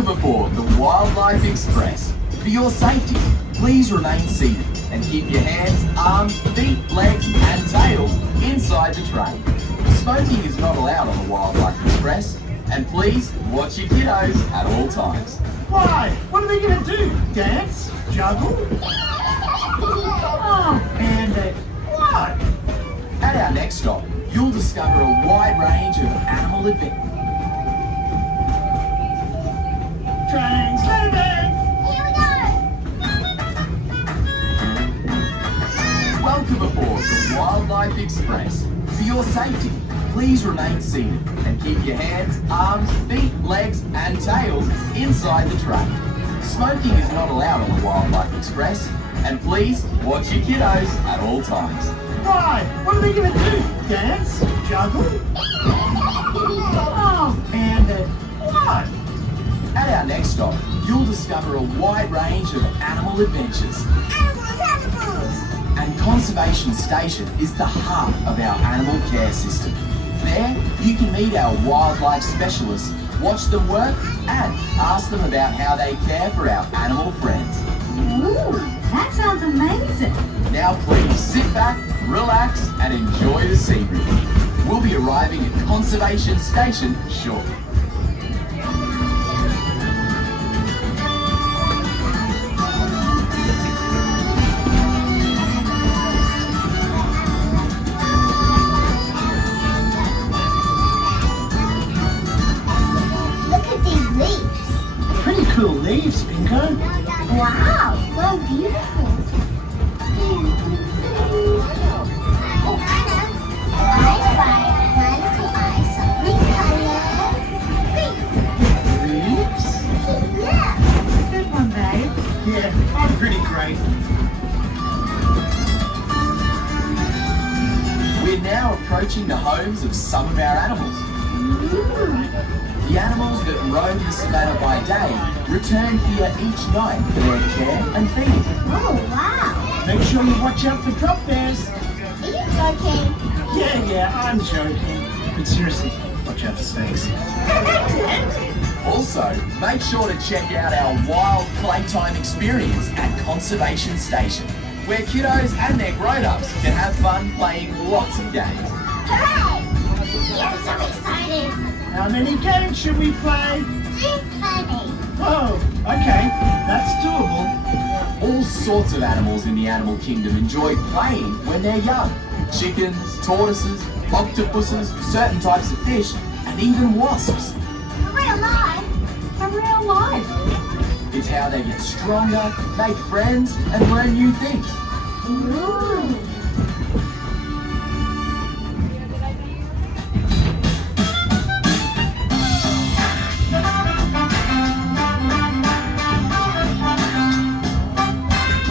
Welcome aboard the Wildlife Express. For your safety, please remain seated and keep your hands, arms, feet, legs and tails inside the train. Smoking is not allowed on the Wildlife Express, and please watch your kiddos at all times. Why? What are they going to do? Dance? Juggle? Oh, Panda. What? At our next stop, you'll discover a wide range of animal adventures. Train's moving! Here we go! Welcome aboard the Wildlife Express. For your safety, please remain seated and keep your hands, arms, feet, legs and tails inside the train. Smoking is not allowed on the Wildlife Express, and please watch your kiddos at all times. Why? What are they going to do? Dance? Juggle? Oh, Panda. What? At our next stop, you'll discover a wide range of animal adventures. Animals! And Conservation Station is the heart of our animal care system. There, you can meet our wildlife specialists, watch them work, and ask them about how they care for our animal friends. Ooh, that sounds amazing! Now please sit back, relax, and enjoy the scenery. We'll be arriving at Conservation Station shortly. Pretty cool leaves, Bingo. Wow, so beautiful. Oh, Anna, I find something color. Leaves? Yeah. Good one, babe. Yeah, I'm pretty great. We're now approaching the homes of some of our animals. The animals that roam the savannah by day return here each night for their care and feeding. Oh, wow. Make sure you watch out for drop bears. Are you joking? Yeah, I'm joking. But seriously, watch out for snakes. Also, make sure to check out our wild playtime experience at Conservation Station, where kiddos and their grown-ups can have fun playing lots of games. Hooray! I'm so excited. How many games should we play? Honey. Oh, okay. That's doable. All sorts of animals in the animal kingdom enjoy playing when they're young. Chickens, tortoises, octopuses, certain types of fish, and even wasps. For real life. For real life. It's how they get stronger, make friends, and learn new things. Ooh.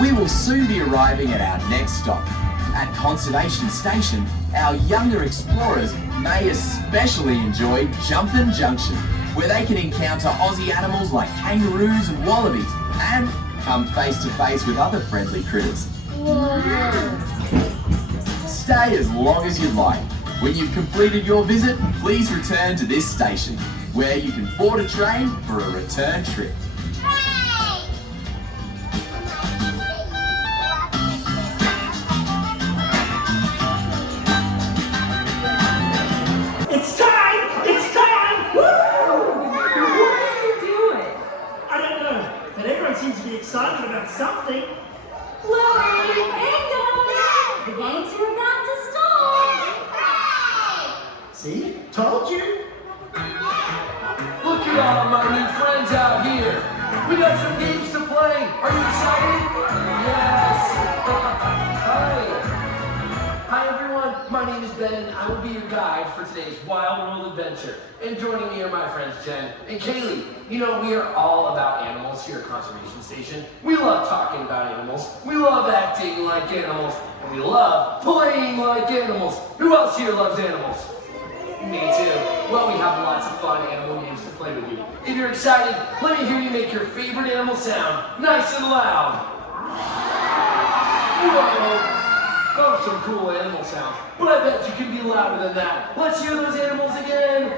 We will soon be arriving at our next stop. At Conservation Station, our younger explorers may especially enjoy Jumpin' Junction, where they can encounter Aussie animals like kangaroos and wallabies, and come face to face with other friendly critters. Wow. Stay as long as you'd like. When you've completed your visit, please return to this station, where you can board a train for a return trip. It's time! It's time! Woo! What are you doing? I don't know, but everyone seems to be excited about something. Bluey and Bingo! The games are about to start! See? Told you. Look at all my new friends out here. We got some games to play. Are you excited? Yes. Hi. Hi everyone. My name is Ben and I will be your guide for today's Wild World adventure. And joining me are my friends Jen and Kaylee. You know, we are all about animals here at Conservation Station. We love talking about animals. We love acting like animals. And we love playing like animals. Who else here loves animals? Me too. Well, we have lots of fun animal games to play with you. If you're excited, let me hear you make your favorite animal sound nice and loud. Whoa! Those are some cool animal sounds, but I bet you can be louder than that. Let's hear those animals again.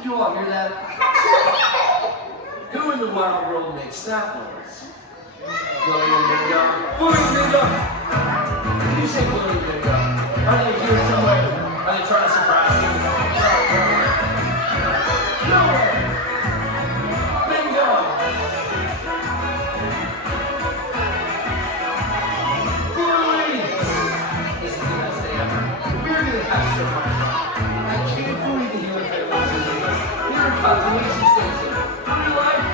Did you all hear that? Who in the wild world makes that noise? Bluey and Bingo. Bluey and Bingo! Did you say Bluey and Bingo? Are they here somewhere? Are they trying to surprise you? Nowhere! Bingo! Bluey! This is the best day ever. We're gonna have so much fun. I can't believe the Healer family is doing this. We're in Population Station. Real life.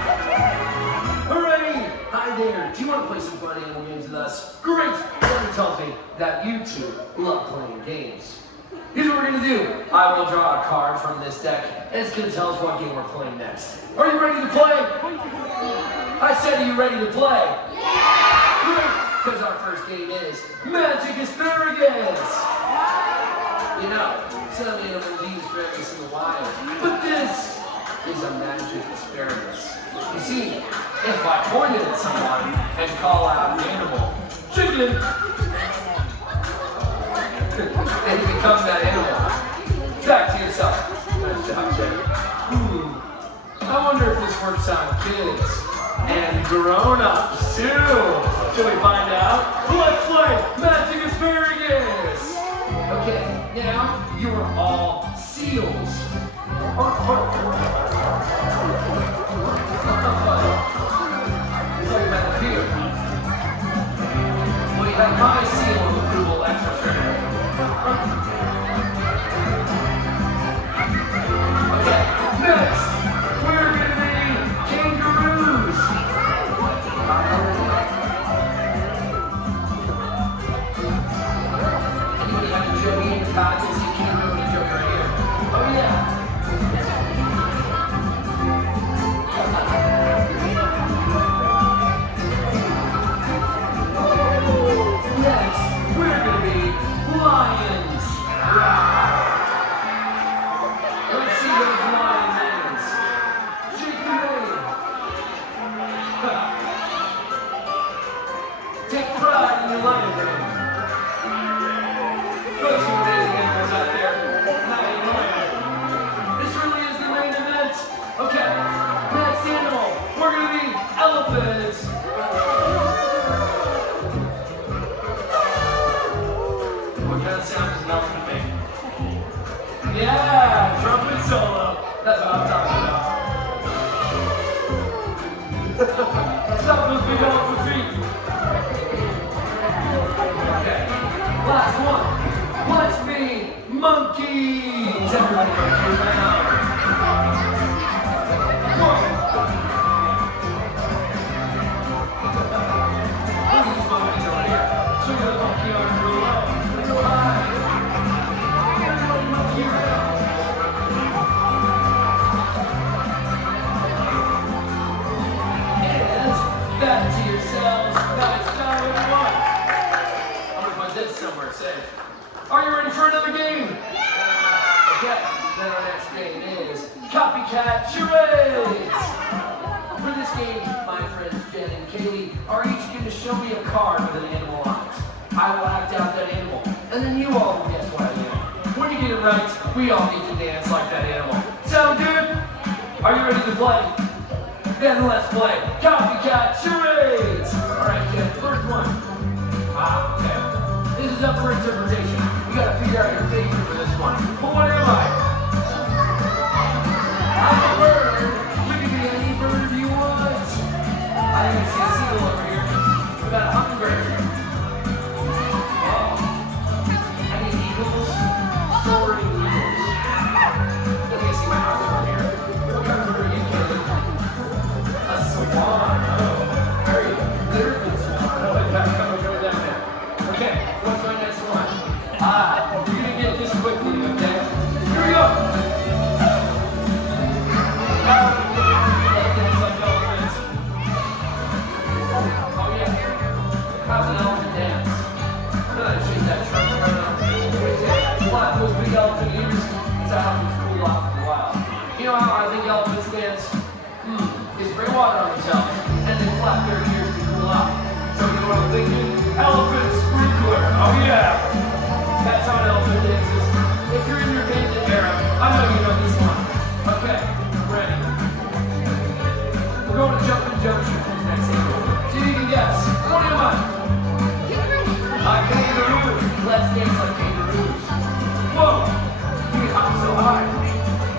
Hooray! Hi there. Do you want to play some fun animal games with us? Great! Someone tells me that you two love playing games. Here's what we're going to do. I will draw a card from this deck, and it's going to tell us what game we're playing next. Are you ready to play? I said, are you ready to play? Yeah! Great! Because our first game is Magic Asparagus! You know, some animals use asparagus in the wild, but this is a magic asparagus. You see, if I point it at someone and call out an animal, chicken, and you become that animal. Back to yourself. Nice job, Chicken. I wonder if this works on kids and grown-ups too. Shall we find out? Let's play Magic Asparagus! Okay, now you are all seals. It's like that here. Well, you have my seal of approval extra sugar. Okay, next, we're going to be kangaroos. Anybody have a juggy in your pocket? See a kangaroo and a jug right here. Oh yeah. Next, we're going to be lions. Let's see those lion hands. Shake the mane. Take pride in your lion mane. Those are amazing animals out there. This really is the main event. Okay, next animal, we're going to be elephants. What kind of sound does an elephant make? Yeah, trumpet solo. That's what I'm talking about. Stop those big elephant feet. Okay, last one. Let's be monkeys. Everybody monkey around. One. Look at these monkeys over here. Swing the monkey arms real low. Real high. Everybody monkey around. Back to yourselves. Nice time, everyone. I'm gonna put this somewhere safe. Are you ready for another game? Yeah! Okay, then our next game is Copycat charades. For this game, my friends Jen and Katie are each going to show me a card with an animal on it. I will act out that animal, and then you all will guess what I am. When you get it right, we all need to dance like that animal. Sound good? Are you ready to play? Then let's play Copycat charades! Alright, Jen, first one. Okay. This is up for interpretation. You gotta figure out your favorite for this one. But what am I? I'm a bird. You can be any bird you want. I even see a seagull over here. What about a hummingbird? Oh. Any eagles? Soaring eagles. Let me see my house over here. What kind of bird are you getting? A swan. Oh, very good swan. I like that. Come down there. Okay, what's my next one? You're gonna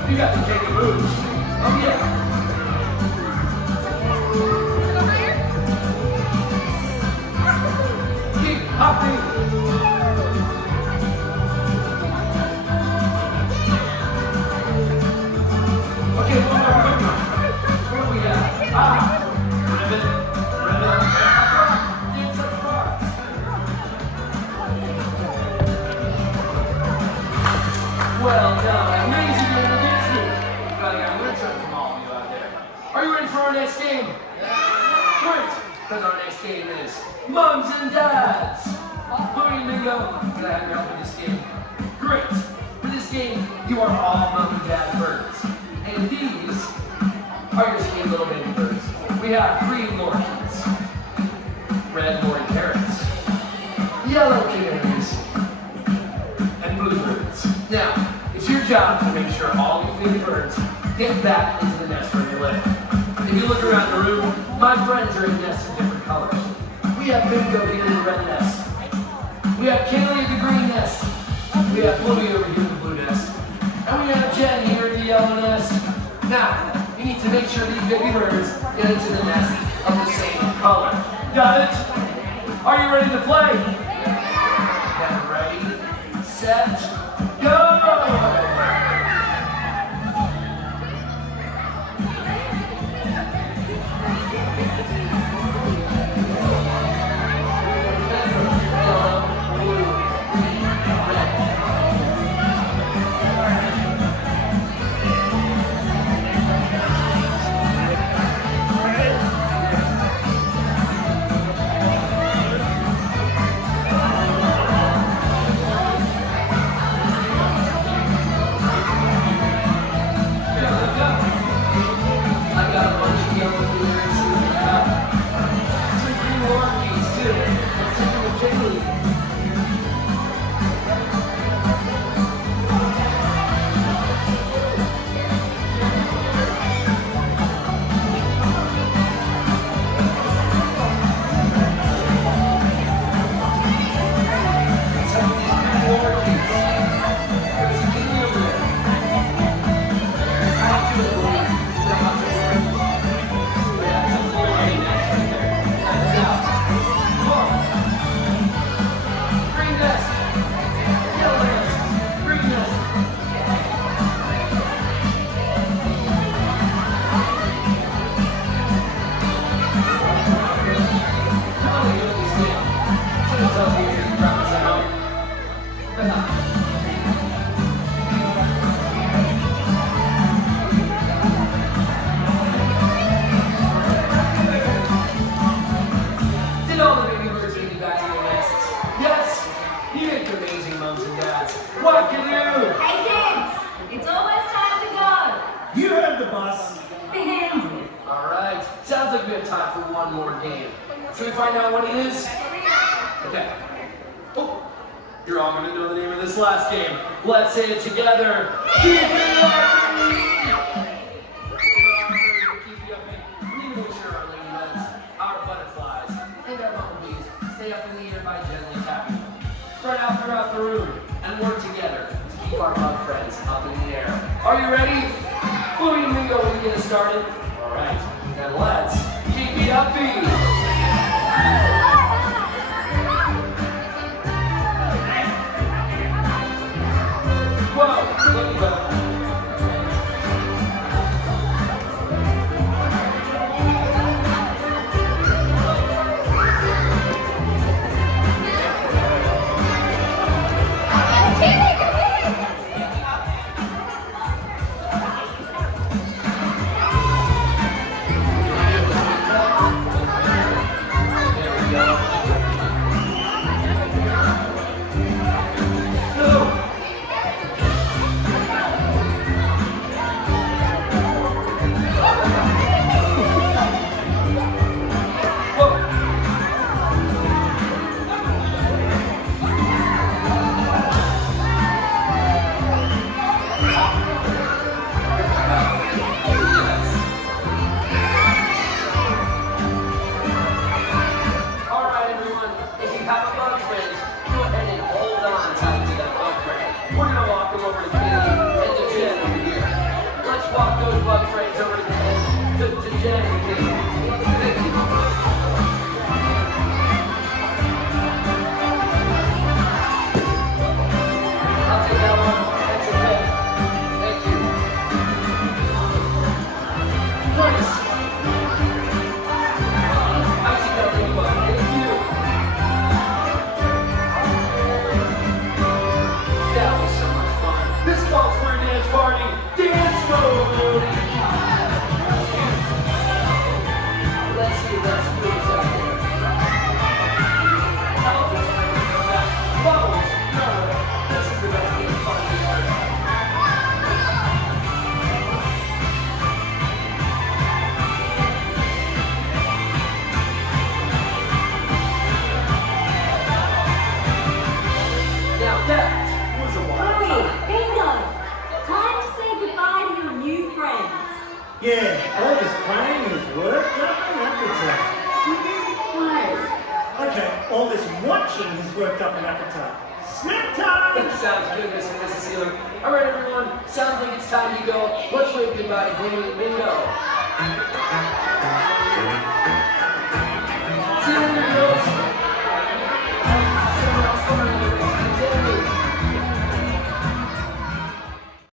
You got the kangaroos. Oh yeah. Keep hopping. Okay, one more. What do we got? Ribbon. Dance up far. Well done. Amazing little dance move. But I learned something from all of you out there. Are you ready for our next game? Great. Because our next game is Moms and Dads. Bluey and Bingo, can I have your help with this game? Great. For this game, you are all mom and dad birds. And these are your sweet little baby birds. We have green lorikeets, red lorry parrots, yellow canaries, and blue birds. Now, it's your job to make sure all these baby birds get back into the nest where they live. If you look around the room, my friends are in nests of different colors. We have Bingo here in the red nest. We have Kaylee at the green nest. We have Bluey over here in the blue nest. And we have Jen here in the yellow nest. Now, you need to make sure these baby birds get into the nest of the same color. Got it? Are you ready to play? Then ready, set, go! Should we find out what it is? Okay. Oh, you're all going to know the name of this last game. Let's say it together. Keep it up! Keep you up and make sure our ladybugs, our butterflies, and our bumblebees stay up in the air by gently tapping them. Spread out throughout the room and work together to keep our bug friends up in the air. Are you ready? Bluey and Bingo, we get started. All right, then let's keep it upbeat. Whoa, look at that. Yeah, all this playing is worked up an appetite. Okay, all this watching has worked up an appetite. Snack time! Sounds good, Mr. and Mrs. Sealer. All right, everyone. Sounds like it's time to go. Let's wave goodbye to Bluey and Bingo.